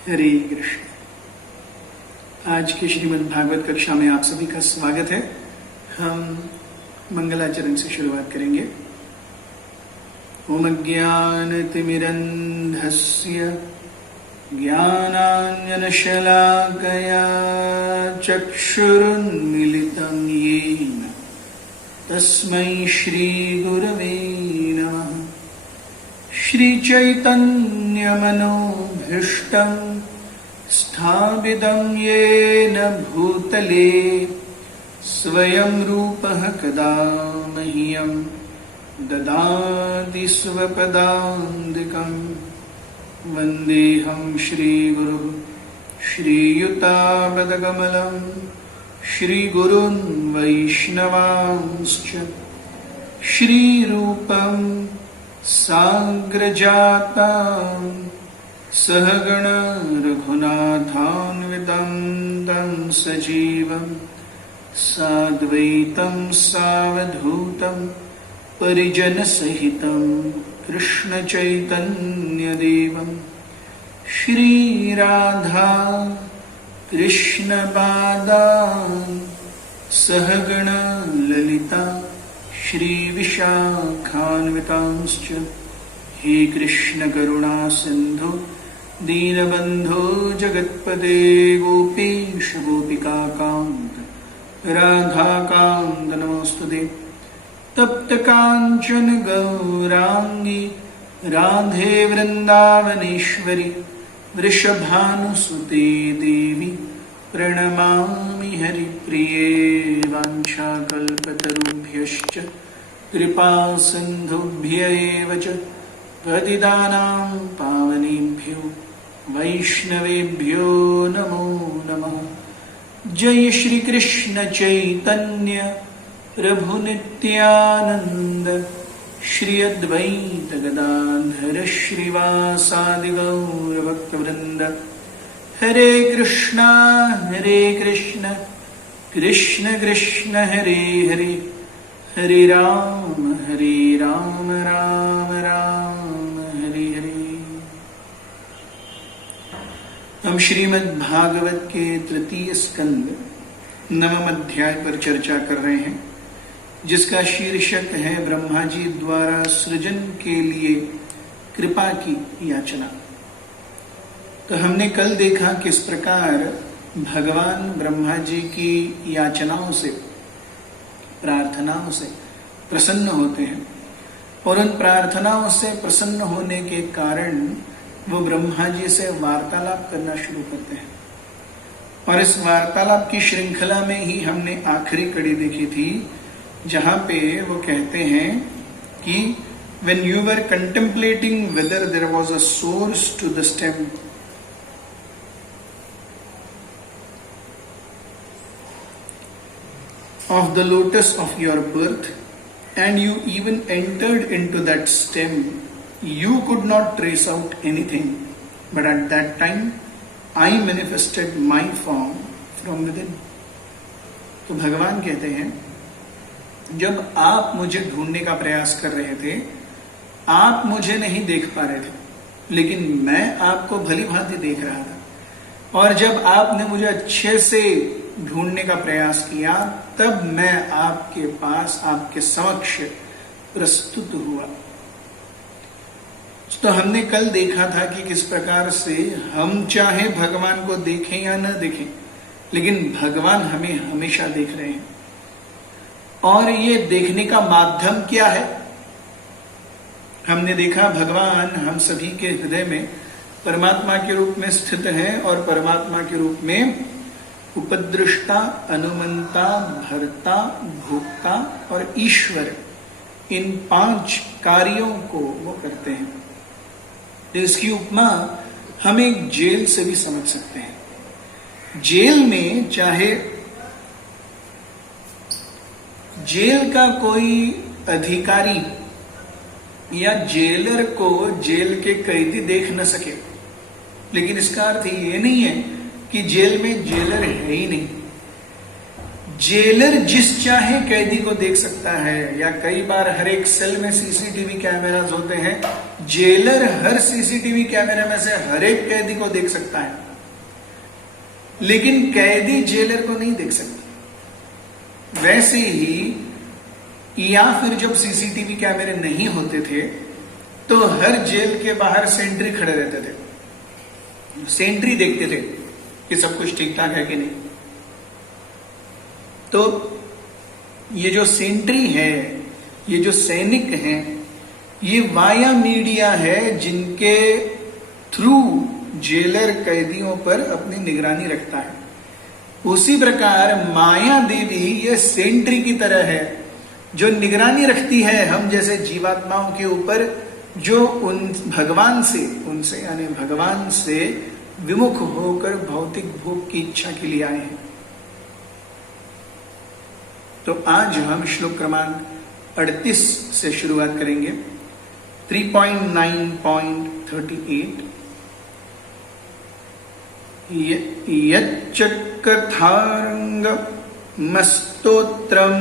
हरे कृष्ण। आज के श्रीमद् भागवत कक्षा में आप सभी का स्वागत है। हम मंगलाचरण से शुरुआत करेंगे। ओम अज्ञानतिमिरन्धस्य ज्ञानाञ्जनशलाकया चक्षुरुन्मीलितं येन तस्मै श्रीगुरवे नमः। श्रीचैतन्यमनोभीष्टं स्थापितं येन भूतले स्वयं रूपः कदा मह्यं ददाति स्वपदान्तिकं। वन्देऽहं श्रीगुरुः श्रीयुतापदकमलं श्रीगुरुन् वैष्णवांश्च श्रीरूपं साग्रजातं सहगण रघुनाथान्वितं तं सजीवं साद्वैतं सावधूतं परिजनसहितं कृष्णचैतन्यदेवं श्रीराधा कृष्णपादान् सहगण ललिता श्रीविशाखान्वितांश्च। हे कृष्ण करुणा सिन्धु दीनबन्धो जगत्पते गोपीश गोपिकाकान्त राधाकान्त नमोस्तुते। तप्त काञ्चन गौरांगी राधे वृन्दावनेश्वरी वृषभानुसुते देवी प्रणमामि हरिप्रिये। वाञ्छाकल्पतरुभ्यश्च कृपा सिन्धुभ्य एव च पतितानां पावनेभ्यो वैष्णवेभ्यो नमो नमः। जय श्री कृष्ण चैतन्य प्रभु नित्यानंद श्री अद्वैत गदाधर श्रीवासादि गौर भक्तवृंद। हरे कृष्ण कृष्ण कृष्ण हरे हरे हरे राम राम राम हरे हरे। हम श्रीमद् भागवत के तृतीय स्कंद नवम अध्याय पर चर्चा कर रहे हैं, जिसका शीर्षक है ब्रह्मा जी द्वारा सृजन के लिए कृपा की याचना। तो हमने कल देखा किस प्रकार भगवान ब्रह्मा जी की याचनाओं से, प्रार्थनाओं से प्रसन्न होते हैं और उन प्रार्थनाओं से प्रसन्न होने के कारण वो ब्रह्मा जी से वार्तालाप करना शुरू करते हैं। और इस वार्तालाप की श्रृंखला में ही हमने आखिरी कड़ी देखी थी, जहां पे वो कहते हैं कि when you were contemplating whether there was a source to the stem of the lotus of your birth and you even entered into that stem, you could not trace out anything, but at that time I manifested my form from within. तो भगवान कहते हैं, जब आप मुझे ढूंढने का प्रयास कर रहे थे, आप मुझे नहीं देख पा रहे थे, लेकिन मैं आपको भली भांति देख रहा था। और जब आपने मुझे अच्छे से ढूंढने का प्रयास किया, तब मैं आपके पास, आपके समक्ष प्रस्तुत हुआ। तो हमने कल देखा था कि किस प्रकार से हम चाहे भगवान को देखें या न देखें, लेकिन भगवान हमें हमेशा देख रहे हैं। और ये देखने का माध्यम क्या है? हमने देखा भगवान हम सभी के हृदय में परमात्मा के रूप में स्थित हैं और परमात्मा के रूप में उपद्रष्टा, अनुमंता, भर्ता, भोक्ता और ईश्वर, इन 5 कार्यों को वो करते हैं। इसकी उपमा हम एक जेल से भी समझ सकते हैं। जेल में चाहे जेल का कोई अधिकारी या जेलर को जेल के कैदी देख न सके, लेकिन इसका अर्थ ये नहीं है कि जेल में जेलर है ही नहीं। जेलर जिस चाहे कैदी को देख सकता है, या कई बार हर एक सेल में सीसीटीवी कैमरास होते हैं, जेलर हर सीसीटीवी कैमरे में से हर एक कैदी को देख सकता है, लेकिन कैदी जेलर को नहीं देख सकता। वैसे ही या फिर जब सीसीटीवी कैमरे नहीं होते थे तो हर जेल के बाहर सेंट्री खड़े रहते थे, सेंट्री देखते थे कि सब कुछ ठीक ठाक है कि नहीं। तो ये जो सेंट्री है, ये जो सैनिक हैं, ये वाया मीडिया है जिनके थ्रू जेलर कैदियों पर अपनी निगरानी रखता है। उसी प्रकार माया देवी ये सेंट्री की तरह है जो निगरानी रखती है हम जैसे जीवात्माओं के ऊपर, जो उन भगवान से, उनसे यानी भगवान से विमुख होकर भौतिक भोग की इच्छा के लिए आए हैं। तो आज हम श्लोक क्रमांक 38 से शुरुआत करेंगे। 3.9.38 यच्चकथारंग मस्तोत्रम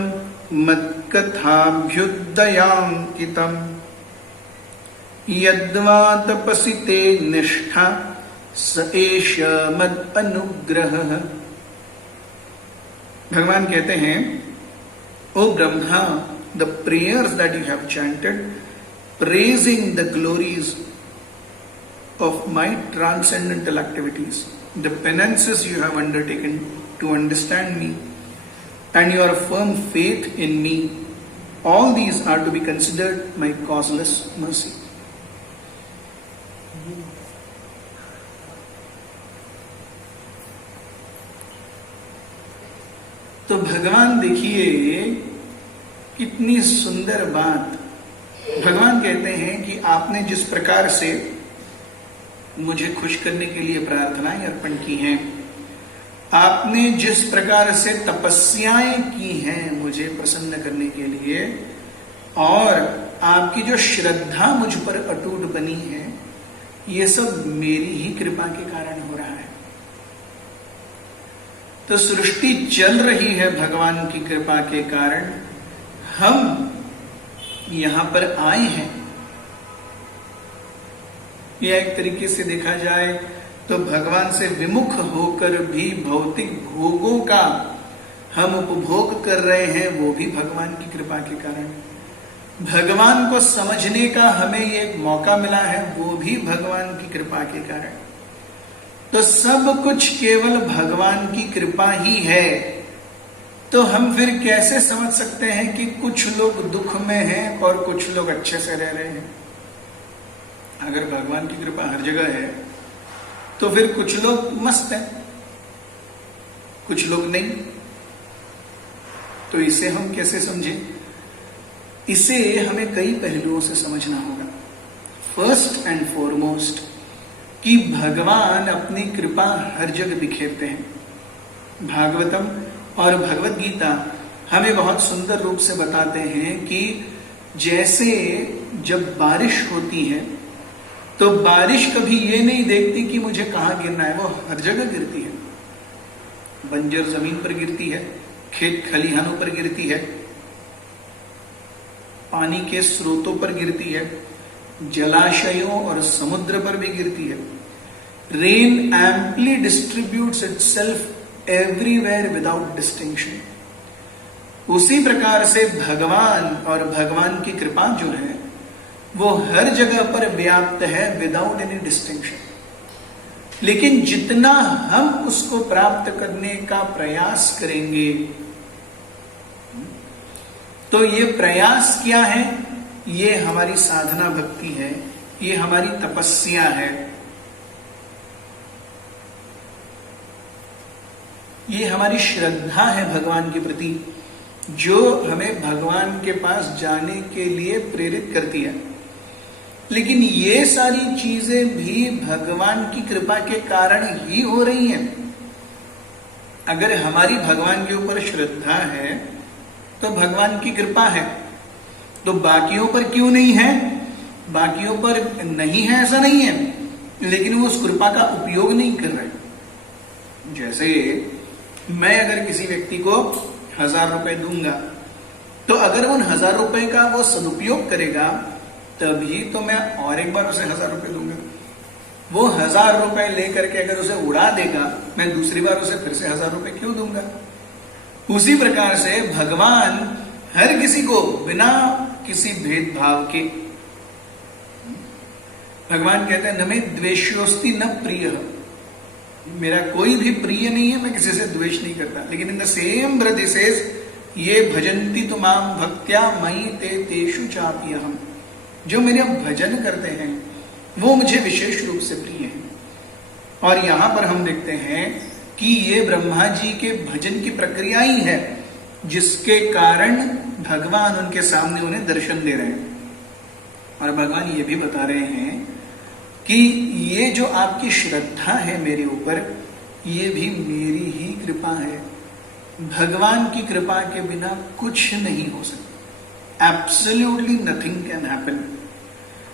मत्कथाभ्युदयांकितम यद्वा तपसि ते निष्ठा स एष मद अनुग्रह। भगवान कहते हैं, O Brahma, the prayers that you have chanted, praising the glories of my transcendental activities, the penances you have undertaken to understand me, and your firm faith in me, all these are to be considered my causeless mercy. तो भगवान देखिए कितनी सुंदर बात। भगवान कहते हैं कि आपने जिस प्रकार से मुझे खुश करने के लिए प्रार्थनाएं अर्पण की हैं, आपने जिस प्रकार से तपस्याएं की हैं मुझे प्रसन्न करने के लिए, और आपकी जो श्रद्धा मुझ पर अटूट बनी है, ये सब मेरी ही कृपा के कारण हो रहा है। तो सृष्टि चल रही है भगवान की कृपा के कारण, हम यहां पर आए हैं। यह एक तरीके से देखा जाए तो भगवान से विमुख होकर भी भौतिक भोगों का हम उपभोग कर रहे हैं, वो भी भगवान की कृपा के कारण। भगवान को समझने का हमें ये एक मौका मिला है, वो भी भगवान की कृपा के कारण। तो सब कुछ केवल भगवान की कृपा ही है। तो हम फिर कैसे समझ सकते हैं कि कुछ लोग दुख में हैं और कुछ लोग अच्छे से रह रहे हैं? अगर भगवान की कृपा हर जगह है तो फिर कुछ लोग मस्त हैं, कुछ लोग नहीं। तो इसे हम कैसे समझें? इसे हमें कई पहलुओं से समझना होगा। फर्स्ट एंड फॉरमोस्ट कि भगवान अपनी कृपा हर जगह बिखेरते हैं। भागवतम और भगवत गीता हमें बहुत सुंदर रूप से बताते हैं कि जैसे जब बारिश होती है तो बारिश कभी ये नहीं देखती कि मुझे कहां गिरना है, वो हर जगह गिरती है। बंजर जमीन पर गिरती है, खेत खलिहानों पर गिरती है, पानी के स्रोतों पर गिरती है, जलाशयों और समुद्र पर भी गिरती है। Rain amply distributes itself everywhere without distinction. उसी प्रकार से भगवान और भगवान की कृपा जो है वो हर जगह पर व्याप्त है विदाउट एनी डिस्टिंक्शन। लेकिन जितना हम उसको प्राप्त करने का प्रयास करेंगे, तो ये प्रयास क्या है? ये हमारी साधना भक्ति है, ये हमारी तपस्या है, ये हमारी श्रद्धा है भगवान के प्रति, जो हमें भगवान के पास जाने के लिए प्रेरित करती है। लेकिन ये सारी चीजें भी भगवान की कृपा के कारण ही हो रही हैं। अगर हमारी भगवान के ऊपर श्रद्धा है तो भगवान की कृपा है, तो बाकियों पर क्यों नहीं है? बाकियों पर नहीं है ऐसा नहीं है, लेकिन वो उस कृपा का उपयोग नहीं कर रहे। जैसे मैं अगर किसी व्यक्ति को 1000 रुपए दूंगा, तो अगर उन 1000 रुपए का वो सदुपयोग करेगा तभी तो मैं और एक बार उसे 1000 रुपए दूंगा। वो 1000 रुपए लेकर के अगर उसे उड़ा देगा, मैं दूसरी बार उसे फिर से 1000 रुपए क्यों दूंगा? उसी प्रकार से भगवान हर किसी को बिना किसी भेदभाव के, भगवान कहते हैं न मे द्वेष्योस्ति न प्रिय, मेरा कोई भी प्रिय नहीं है, मैं किसी से द्वेष नहीं करता। लेकिन in the same breath says ये भजन्ति तो माम भक्त्या मयि ते तेषु चाप्यहम्, जो मेरे भजन करते हैं वो मुझे विशेष रूप से प्रिय है। और यहां पर हम देखते हैं कि ये ब्रह्मा जी के भजन की प्रक्रिया ही है जिसके कारण भगवान उनके सामने उन्हें दर्शन दे रहे हैं। और भगवान ये भी बता रहे हैं कि ये जो आपकी श्रद्धा है मेरे ऊपर, ये भी मेरी ही कृपा है। भगवान की कृपा के बिना कुछ नहीं हो सकता। Absolutely nothing can happen.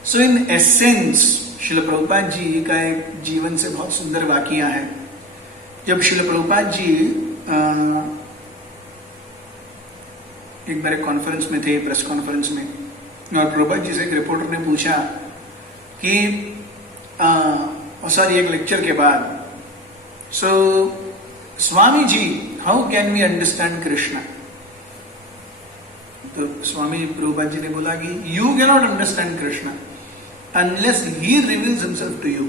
So in essence Srila Prabhupada ji का एक जीवन से बहुत सुंदर वाकया है। जब श्रील प्रभुपाद जी एक बार एक कॉन्फ्रेंस में थे, प्रेस कॉन्फ्रेंस में, और प्रभुपाद जी से एक रिपोर्टर ने पूछा कि सॉरी एक लेक्चर के बाद, so Swami ji how can we understand Krishna? तो स्वामी प्रभुपाद जी ने बोला कि you can not understand Krishna unless he reveals himself to you.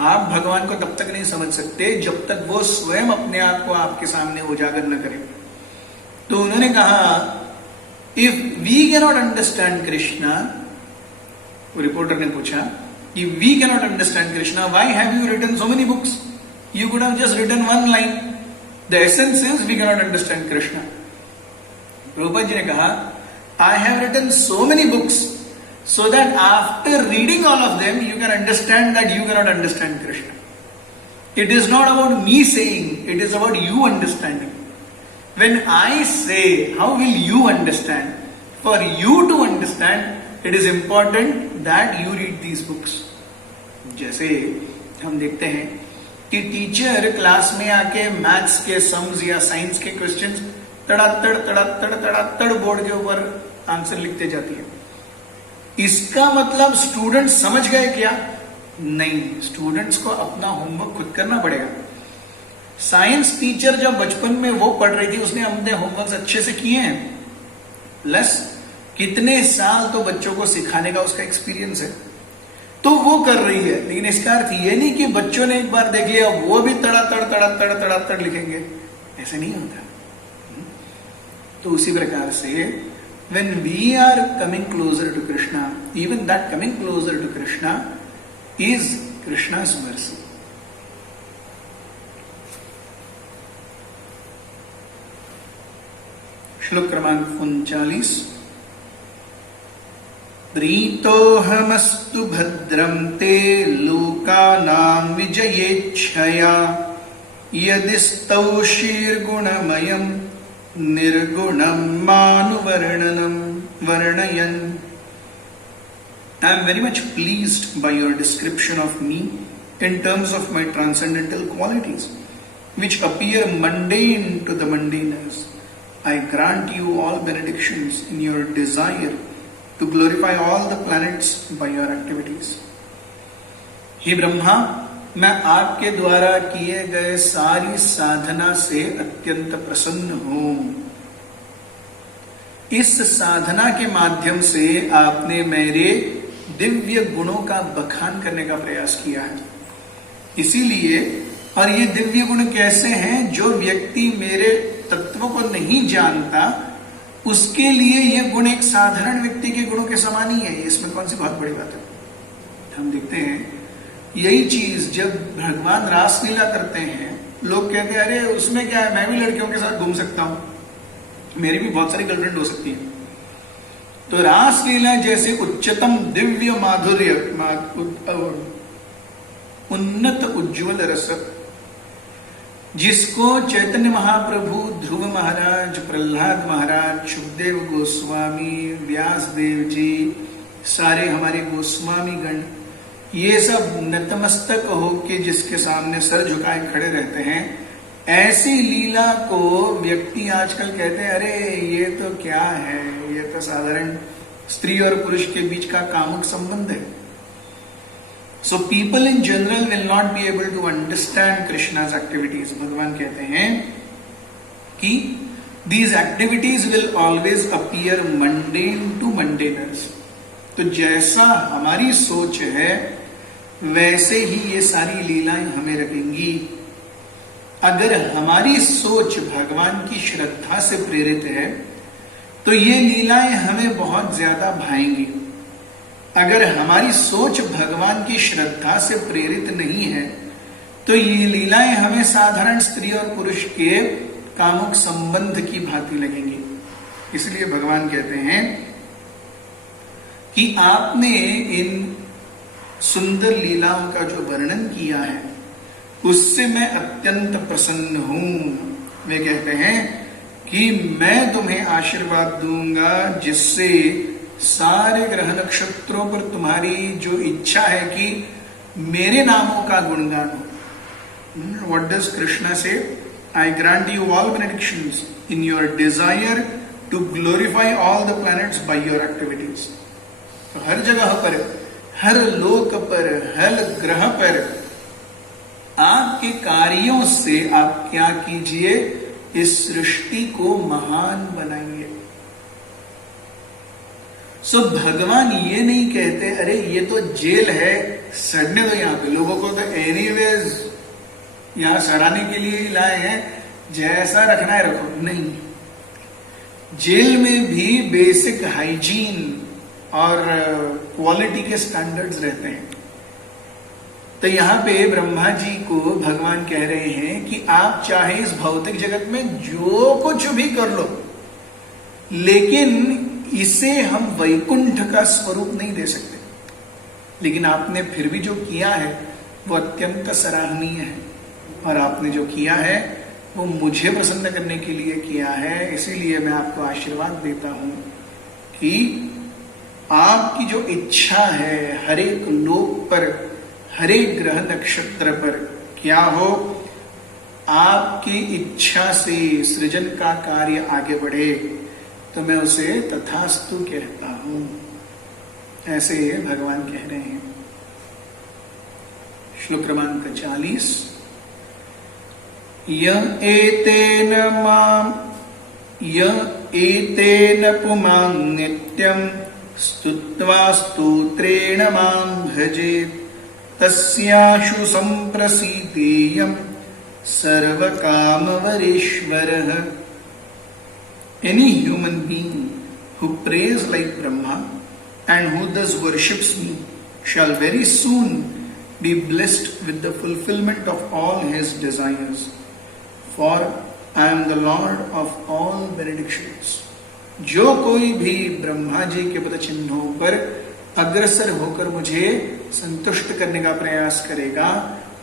आप भगवान को तब तक नहीं समझ सकते जब तक वो स्वयं अपने आप को आपके सामने उजागर न करे। तो उन्होंने कहा if we can not understand Krishna, वो रिपोर्टर ने पूछा कि we can not understand Krishna, why have you written so many books? You could have just written one line, the essence is we can not understand Krishna. Prabhupada ji ने कहा I have written so many books so that after reading all of them you can understand that you cannot understand Krishna. It is not about me saying, it is about you understanding. When I say, how will you understand? For you to understand, it is important that you read these books. जैसे हम देखते हैं कि teacher class में आके maths के sums या science के क्वेश्चंस तड़ातड़ बोर्ड के ऊपर आंसर लिखते जाती है। इसका मतलब स्टूडेंट्स समझ गए क्या? नहीं, स्टूडेंट्स को अपना होमवर्क खुद करना पड़ेगा। साइंस टीचर जब बचपन में वो पढ़ रही थी, उसने अपने होमवर्क अच्छे से किए हैं, प्लस कितने साल तो बच्चों को सिखाने का उसका एक्सपीरियंस है, तो वो कर रही है। लेकिन इसका अर्थ ये नहीं कि बच्चों ने एक बार देख लिया वो भी तड़ातड़ लिखेंगे, ऐसे नहीं होता। तो उसी प्रकार से when we are coming closer to Krishna, even that coming closer to Krishna is Krishna's mercy. श्लोक क्रमांक 39। प्रीतोऽहमस्तु भद्रं ते लोकानां विजयेच्छया यदि स्तौषीर्गुणमयम् निर्गुणं मानुवर्णनं वर्णयन्। I am very much pleased by your description of me in terms of my transcendental qualities, which appear mundane to the mundanes. I grant you all benedictions in your desire to glorify all the planets by your activities. हे ब्रह्मा, मैं आपके द्वारा किए गए सारी साधना से अत्यंत प्रसन्न हूं। इस साधना के माध्यम से आपने मेरे दिव्य गुणों का बखान करने का प्रयास किया है। इसीलिए, और ये दिव्य गुण कैसे हैं? जो व्यक्ति मेरे तत्व को नहीं जानता उसके लिए ये गुण एक साधारण व्यक्ति के गुणों के समान ही है। इसमें कौन सी बहुत बड़ी बात है? हम देखते हैं यही चीज जब भगवान रासलीला करते हैं, लोग कहते हैं अरे उसमें क्या है, मैं भी लड़कियों के साथ घूम सकता हूं, मेरी भी बहुत सारी गर्लफ्रेंड हो सकती है। तो रासलीला जैसे उच्चतम दिव्य माधुर्य, उन्नत उज्ज्वल रस, जिसको चैतन्य महाप्रभु, ध्रुव महाराज, प्रहलाद महाराज, सुखदेव गोस्वामी, व्यासदेव जी, सारे हमारे गोस्वामी गण, ये सब नतमस्तक होके जिसके सामने सर झुकाए खड़े रहते हैं, ऐसी लीला को व्यक्ति आजकल कहते हैं, अरे ये तो क्या है, ये तो साधारण स्त्री और पुरुष के बीच का कामुक संबंध है. So people in general will not be able to understand Krishna's activities. भगवान कहते हैं कि these activities will always appear mundane to mundaners. तो जैसा हमारी सोच है वैसे ही ये सारी लीलाएं हमें लगेंगी. अगर हमारी सोच भगवान की श्रद्धा से प्रेरित है तो ये लीलाएं हमें बहुत ज्यादा भाएंगी. अगर हमारी सोच भगवान की श्रद्धा से प्रेरित नहीं है तो ये लीलाएं हमें साधारण स्त्री और पुरुष के कामुक संबंध की भांति लगेंगी. इसलिए भगवान कहते हैं कि आपने इन सुंदर लीलाओं का जो वर्णन किया है उससे मैं अत्यंत प्रसन्न हूं. वे कहते हैं कि मैं तुम्हें आशीर्वाद दूंगा जिससे सारे ग्रह नक्षत्रों पर तुम्हारी जो इच्छा है कि मेरे नामों का गुणगान हो. व्हाट डज कृष्णा से? I grant you all benedictions in your desire to glorify all the planets by your activities. तो हर जगह पर, हर लोक पर, हर ग्रह पर आपके कार्यों से आप क्या कीजिए? इस सृष्टि को महान बनाइए. सो भगवान ये नहीं कहते अरे ये तो जेल है, सड़ने दो यहां पे, लोगों को तो एनीवेज यहां सड़ाने के लिए ही लाए हैं, जैसा रखना है रखो. नहीं, जेल में भी बेसिक हाइजीन और क्वालिटी के स्टैंडर्ड्स रहते हैं. तो यहां पे ब्रह्मा जी को भगवान कह रहे हैं कि आप चाहे इस भौतिक जगत में जो कुछ भी कर लो, लेकिन इसे हम वैकुंठ का स्वरूप नहीं दे सकते. लेकिन आपने फिर भी जो किया है वो अत्यंत सराहनीय है. और आपने जो किया है वो मुझे प्रसन्न करने के लिए किया है. इसीलिए मैं आपको आशीर्वाद देता हूं कि आपकी जो इच्छा है हर एक लोक पर, हर एक ग्रह नक्षत्र पर क्या हो, आपकी इच्छा से सृजन का कार्य आगे बढ़े, तो मैं उसे तथास्तु कहता हूं. ऐसे भगवान कह रहे हैं. श्लोक क्रमांक 40. य एतेन पुमां नित्यं स्तुत्वा स्तोत्रेण मां भजेत् तस्याशु संप्रसीदेयं सर्वकामवरेश्वरः. Any human being who prays like Brahma and who thus worships me shall very soon be blessed with the fulfillment of all his desires. For I am the Lord of all benedictions. जो कोई भी ब्रह्मा जी के पद चिन्हों पर अग्रसर होकर मुझे संतुष्ट करने का प्रयास करेगा,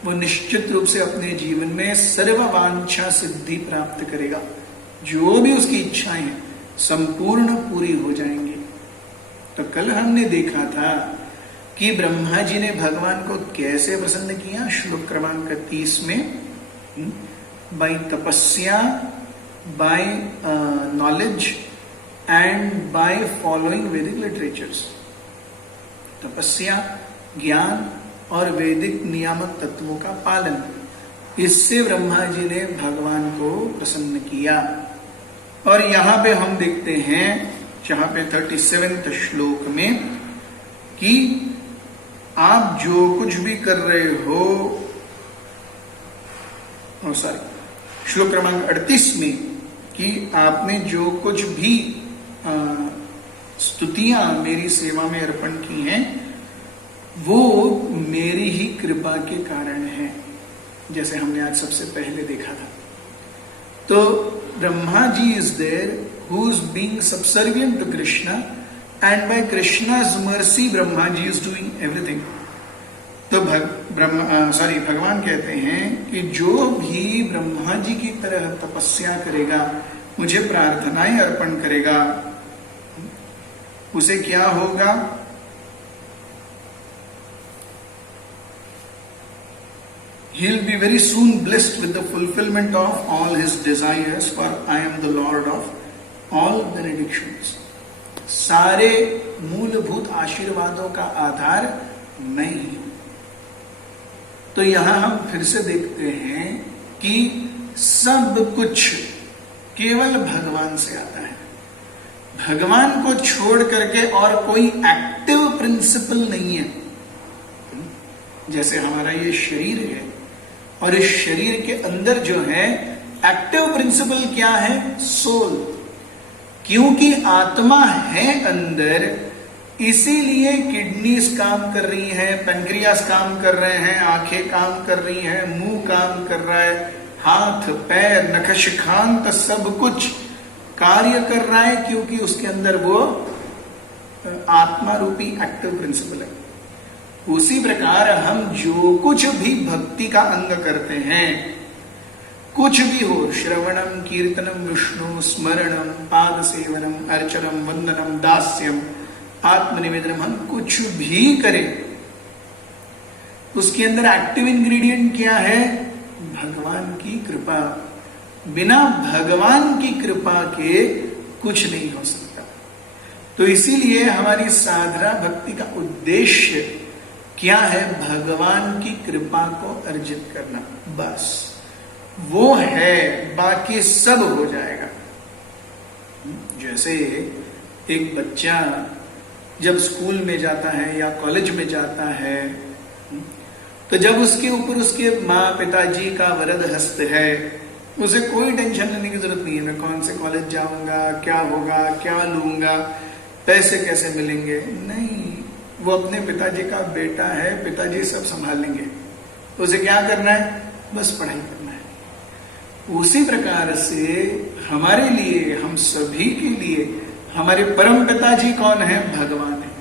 वो निश्चित रूप से अपने जीवन में सर्व वांछा सिद्धि प्राप्त करेगा. जो भी उसकी इच्छाएं हैं संपूर्ण पूरी हो जाएंगी. तो कल हमने देखा था कि ब्रह्मा जी ने भगवान को कैसे प्रसन्न किया. श्लोक क्रमांक 30 में बाय तपस्या, by knowledge and by following वैदिक लिटरेचर्स. तपस्या, ज्ञान और वैदिक नियामक तत्वों का पालन, इससे ब्रह्मा जी ने भगवान को प्रसन्न किया. और यहां पे हम देखते हैं जहां पे 37वें श्लोक में कि आप जो कुछ भी कर रहे हो, श्लोक क्रमांक 38 में कि आपने जो कुछ भी स्तुतियां मेरी सेवा में अर्पण की हैं वो मेरी ही कृपा के कारण है, जैसे हमने आज सबसे पहले देखा था. तो Brahma ji is there who is being subservient to Krishna and by Krishna's mercy Brahma ji is doing everything. तो भगवान कहते हैं कि जो भी ब्रह्मा जी की तरह तपस्या करेगा, मुझे प्रार्थनाएं अर्पण करेगा, उसे क्या होगा? he'll be very soon blessed with the fulfillment of all his desires, for I am the Lord of all benedictions. सारे मूलभूत आशीर्वादों का आधार मैं ही हूं। तो यहां हम फिर से देखते हैं कि सब कुछ केवल भगवान से आता है। भगवान को छोड़ करके और कोई एक्टिव प्रिंसिपल नहीं है। जैसे हमारा ये शरीर है और इस शरीर के अंदर जो है एक्टिव प्रिंसिपल क्या है? सोल। क्योंकि आत्मा है अंदर, इसीलिए किडनीज काम कर रही है, पेंक्रियास काम कर रहे हैं, आंखें काम कर रही हैं, मुंह काम कर रहा है, हाथ पैर नखशिखांत सब कुछ कार्य कर रहा है, क्योंकि उसके अंदर वो आत्मा रूपी एक्टिव प्रिंसिपल है। उसी प्रकार हम जो कुछ भी भक्ति का अंग करते हैं, कुछ भी हो, श्रवणम कीर्तनम विष्णु स्मरणम पाद सेवनम अर्चनम वंदनम दास्यम आत्मनिवेदनम, हम कुछ भी करें, उसके अंदर एक्टिव इंग्रेडिएंट क्या है? भगवान की कृपा। बिना भगवान की कृपा के कुछ नहीं हो सकता। तो इसीलिए हमारी साधना भक्ति का उद्देश्य क्या है? भगवान की कृपा को अर्जित करना, बस वो है, बाकी सब हो जाएगा। जैसे एक बच्चा जब स्कूल में जाता है या कॉलेज में जाता है, तो जब उसके ऊपर उसके माँ पिताजी का वरद हस्त है, उसे कोई टेंशन लेने की जरूरत नहीं है, मैं कौन से कॉलेज जाऊंगा, क्या होगा, क्या लूंगा, पैसे कैसे मिलेंगे, नहीं। वो अपने पिताजी का बेटा है, पिताजी सब संभालेंगे, उसे क्या करना है? बस पढ़ाई करना है। उसी प्रकार से हमारे लिए, हम सभी के लिए हमारे परम पिताजी कौन है? भगवान है।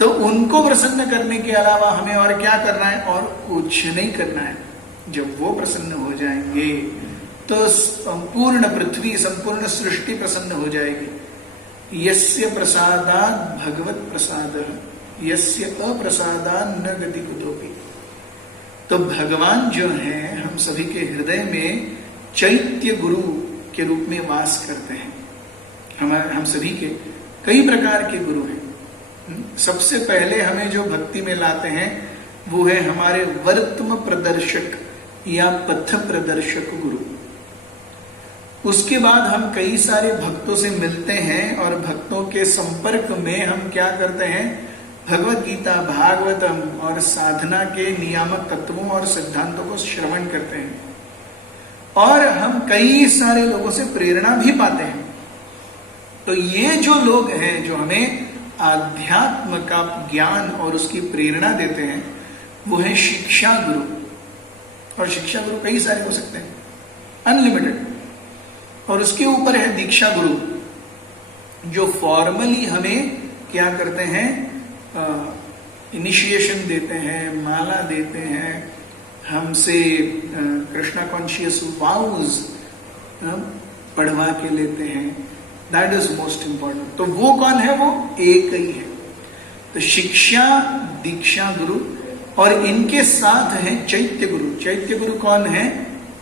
तो उनको प्रसन्न करने के अलावा हमें और क्या करना है? और कुछ नहीं करना है। जब वो प्रसन्न हो जाएंगे तो संपूर्ण पृथ्वी, संपूर्ण सृष्टि प्रसन्न हो जाएगी। यस्य प्रसादात् भगवत प्रसादः, यस्य अप्रसादात् न गति कुतोपि। तो भगवान जो है हम सभी के हृदय में चैत्य गुरु के रूप में वास करते हैं। हम सभी के कई प्रकार के गुरु हैं। सबसे पहले हमें जो भक्ति में लाते हैं वो है हमारे वर्तम प्रदर्शक या पथ प्रदर्शक गुरु। उसके बाद हम कई सारे भक्तों से मिलते हैं और भक्तों के संपर्क में हम क्या करते हैं? भगवत गीता, भागवतम और साधना के नियामक तत्वों और सिद्धांतों को श्रवण करते हैं, और हम कई सारे लोगों से प्रेरणा भी पाते हैं। तो ये जो लोग हैं जो हमें आध्यात्म का ज्ञान और उसकी प्रेरणा देते हैं, वो है शिक्षा गुरु। और शिक्षा गुरु कई सारे हो सकते हैं, अनलिमिटेड। और उसके ऊपर है दीक्षा गुरु, जो फॉर्मली हमें क्या करते हैं? इनिशिएशन देते हैं, माला देते हैं, हमसे कृष्णा कॉन्शियस वाउज पढ़वा के लेते हैं। That is most important. तो वो कौन है? वो एक ही है। तो शिक्षा दीक्षा गुरु, और इनके साथ है चैत्य गुरु। चैत्य गुरु कौन है?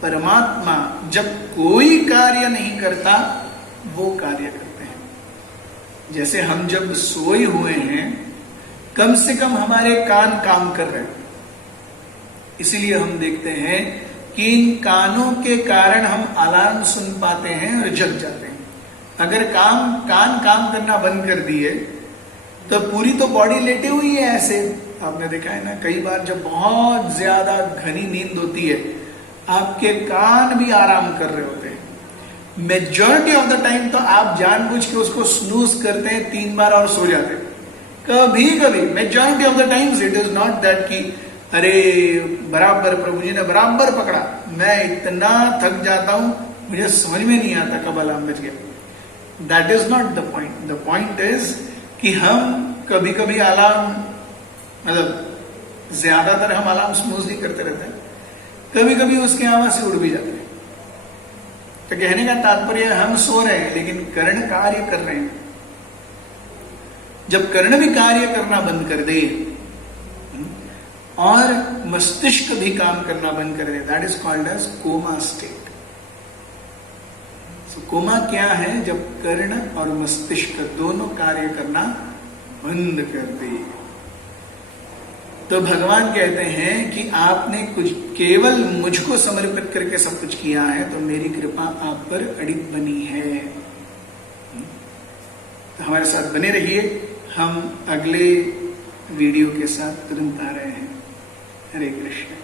परमात्मा जब कोई कार्य नहीं करता वो कार्य करते हैं। जैसे हम जब सोए हुए हैं, कम से कम हमारे कान काम कर रहे हैं, इसीलिए हम देखते हैं कि इन कानों के कारण हम अलार्म सुन पाते हैं और जग जाते हैं। अगर कान काम करना बंद कर दिए तो पूरी तो बॉडी लेटे हुई है ऐसे। आपने देखा है ना, कई बार जब बहुत ज्यादा घनी नींद होती है, आपके कान भी आराम कर रहे होते हैं। मेजॉरिटी ऑफ द टाइम तो आप जानबूझ के उसको स्नूज करते हैं, 3 बार और सो जाते हैं। कभी कभी, majority of the times it is not that कि अरे बराबर प्रभु जी ने बराबर पकड़ा, मैं इतना थक जाता हूं मुझे समझ में नहीं आता कब अलार्म बज गया। That is not the point. The point is कि हम कभी कभी अलार्म, मतलब ज्यादातर हम अलार्म स्मूथली करते रहते हैं, कभी कभी उसके आवाज से उड़ भी जाते हैं। तो कहने का तात्पर्य हम सो रहे हैं लेकिन कर्ण कार्य कर रहे हैं। जब कर्ण भी कार्य करना बंद कर दे और मस्तिष्क भी काम करना बंद कर दे, that is called as coma state. Coma क्या है? जब कर्ण और मस्तिष्क दोनों कार्य करना बंद कर दे। तो भगवान कहते हैं कि आपने कुछ केवल मुझको समर्पित करके सब कुछ किया है, तो मेरी कृपा आप पर अड़ित बनी है। तो हमारे साथ बने रहिए, हम अगले वीडियो के साथ तुरंत आ रहे हैं। हरे कृष्ण।